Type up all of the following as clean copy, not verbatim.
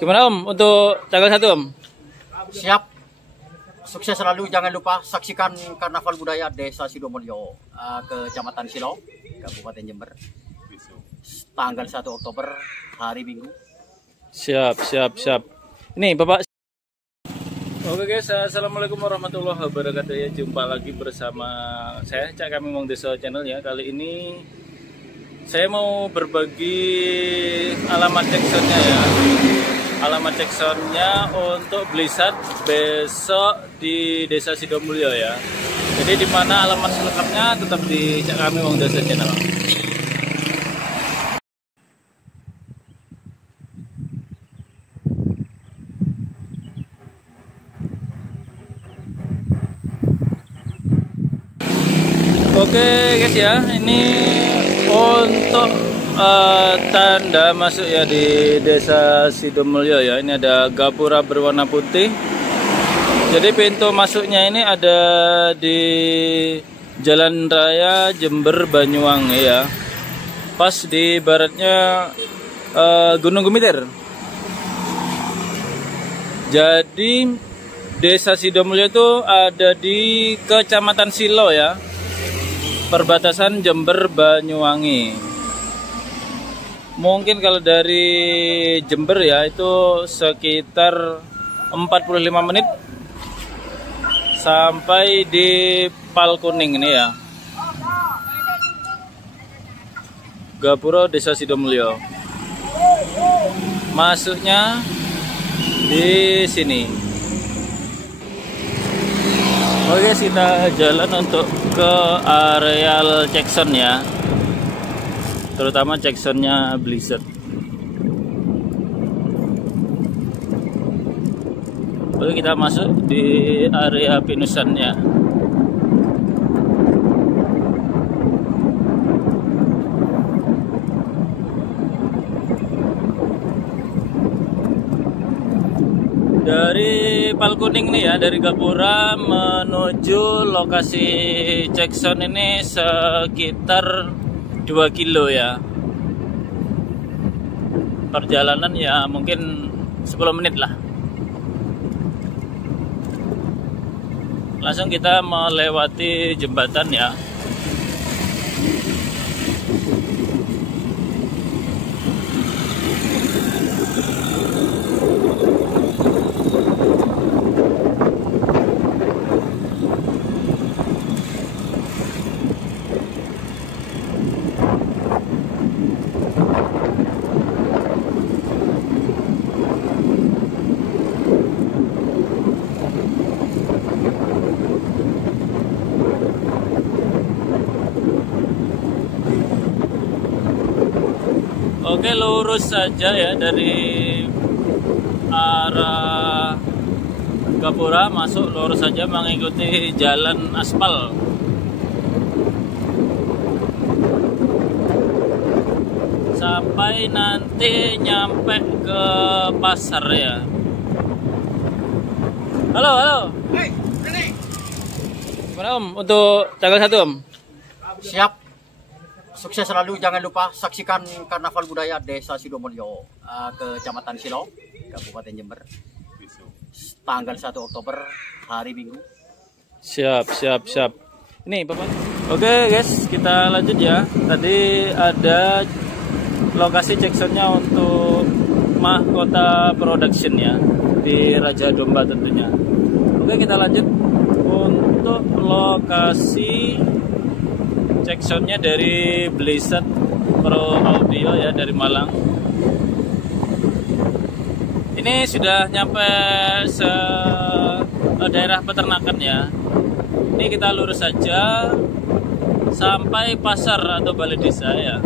Gimana Om untuk tanggal 1 Om? Siap. Sukses selalu. Jangan lupa saksikan Karnaval Budaya Desa Sidomulyo, Kecamatan Silo, Kabupaten Jember. Tanggal 1 Oktober, hari Minggu. Siap. Ini Bapak. Oke guys, assalamualaikum warahmatullahi wabarakatuh ya. Jumpa lagi bersama saya Cak Kami Wong Desa Channel ya. Kali ini saya mau berbagi alamat checksonnya ya. Alamat checksonnya untuk Blizzard besok di Desa Sidomulyo ya. Jadi di mana alamat selengkapnya tetap di Cak Kami Wong Desa Channel. Oke guys ya, ini untuk tanda masuk ya di Desa Sidomulyo ya. Ini ada gapura berwarna putih. Jadi pintu masuknya ini ada di Jalan Raya Jember Banyuwangi ya. Pas di baratnya Gunung Gumitir. Jadi Desa Sidomulyo itu ada di Kecamatan Silo ya. Perbatasan Jember Banyuwangi. Mungkin kalau dari Jember ya itu sekitar 45 menit sampai di Palkuning ini ya. Gapura Desa Sidomulyo. Masuknya di sini. Oke guys, kita jalan untuk ke areal checkson ya, terutama checksonnya Blizzard. Oke, kita masuk di area pinusannya. Dari Palkuning nih ya, dari Gapura menuju lokasi checkson ini sekitar 2 kilo ya. Perjalanan ya mungkin 10 menit lah. Langsung kita melewati jembatan ya. Oke, lurus saja ya dari arah Gapura, masuk lurus saja mengikuti jalan aspal. Sampai nanti nyampe ke pasar ya. Halo. Hei, ini. Gimana Om untuk tanggal 1 Om? Siap. Sukses selalu. Jangan lupa saksikan Karnaval Budaya Desa Sidomulyo, Kecamatan Silo, Kabupaten Jember. Tanggal 1 Oktober, hari Minggu. Siap. Ini Bapak. Oke guys, kita lanjut ya. Tadi ada lokasi checksonnya untuk Mahkota Production ya, di Raja Domba tentunya. Oke, kita lanjut untuk lokasi checksonnya dari Blizzard Pro Audio ya, dari Malang. Ini sudah nyampe daerah peternakan ya. Ini kita lurus saja sampai pasar atau balai desa ya.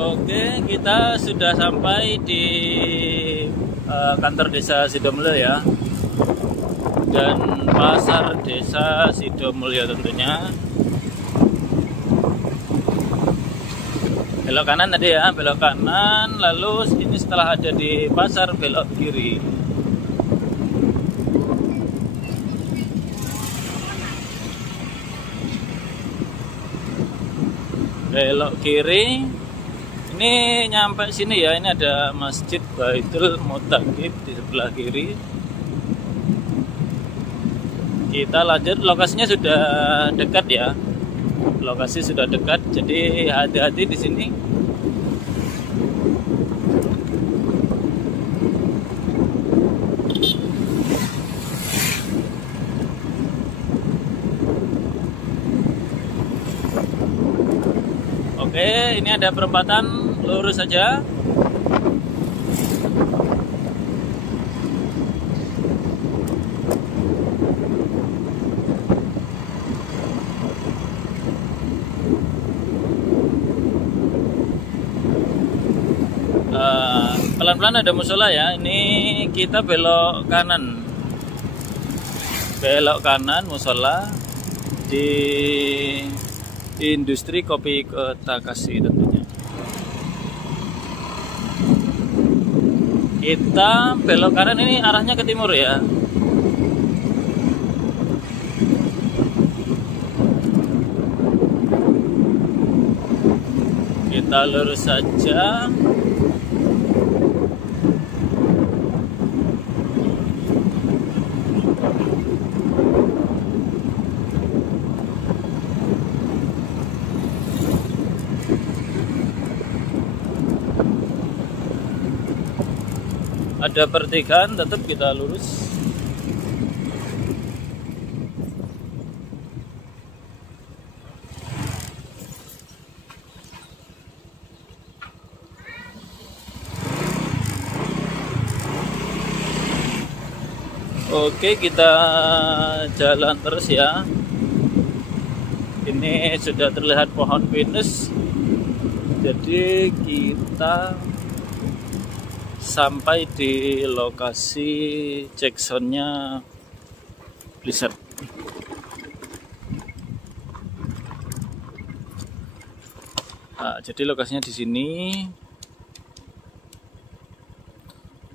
Oke, kita sudah sampai di kantor desa Sidomulyo ya, dan pasar desa Sidomulyo tentunya. Belok kanan tadi ya, belok kanan, lalu ini setelah ada di pasar belok kiri. Belok kiri. Ini nyampe sini ya, ini ada Masjid Baitul Muttaqin di sebelah kiri. Kita lanjut, lokasinya sudah dekat ya. Lokasi sudah dekat, jadi hati-hati di sini. Oke, ini ada perempatan, lurus saja. Pelan-pelan ada musola ya. Ini kita belok kanan. Belok kanan musola di industri kopi Ketakasi tentunya. Kita belok kanan, ini arahnya ke timur ya. Kita lurus saja. Ada pertigaan, tetap kita lurus. Oke, kita jalan terus ya. Ini sudah terlihat pohon pinus. Jadi kita sampai di lokasi Jacksonnya Blizzard. Nah, jadi lokasinya di sini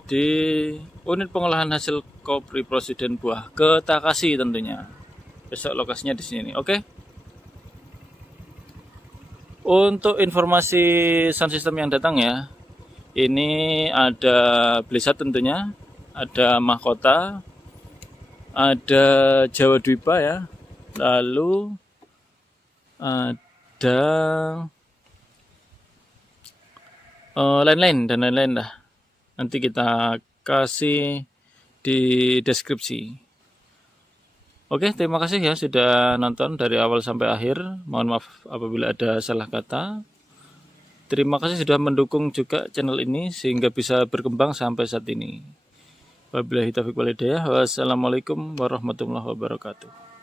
di unit pengolahan hasil kopi Presiden buah Ketakasi tentunya. Besok lokasinya di sini. Oke. Untuk informasi sound system yang datang ya. Ini ada Blizzard tentunya, ada Mahkota, ada Jawa Dwipa ya, lalu ada lain-lain dan lain-lain dah. Nanti kita kasih di deskripsi. Oke, terima kasih ya sudah nonton dari awal sampai akhir. Mohon maaf apabila ada salah kata. Terima kasih sudah mendukung juga channel ini sehingga bisa berkembang sampai saat ini. Wabillahi taufiq wal hidayah. Wassalamualaikum warahmatullahi wabarakatuh.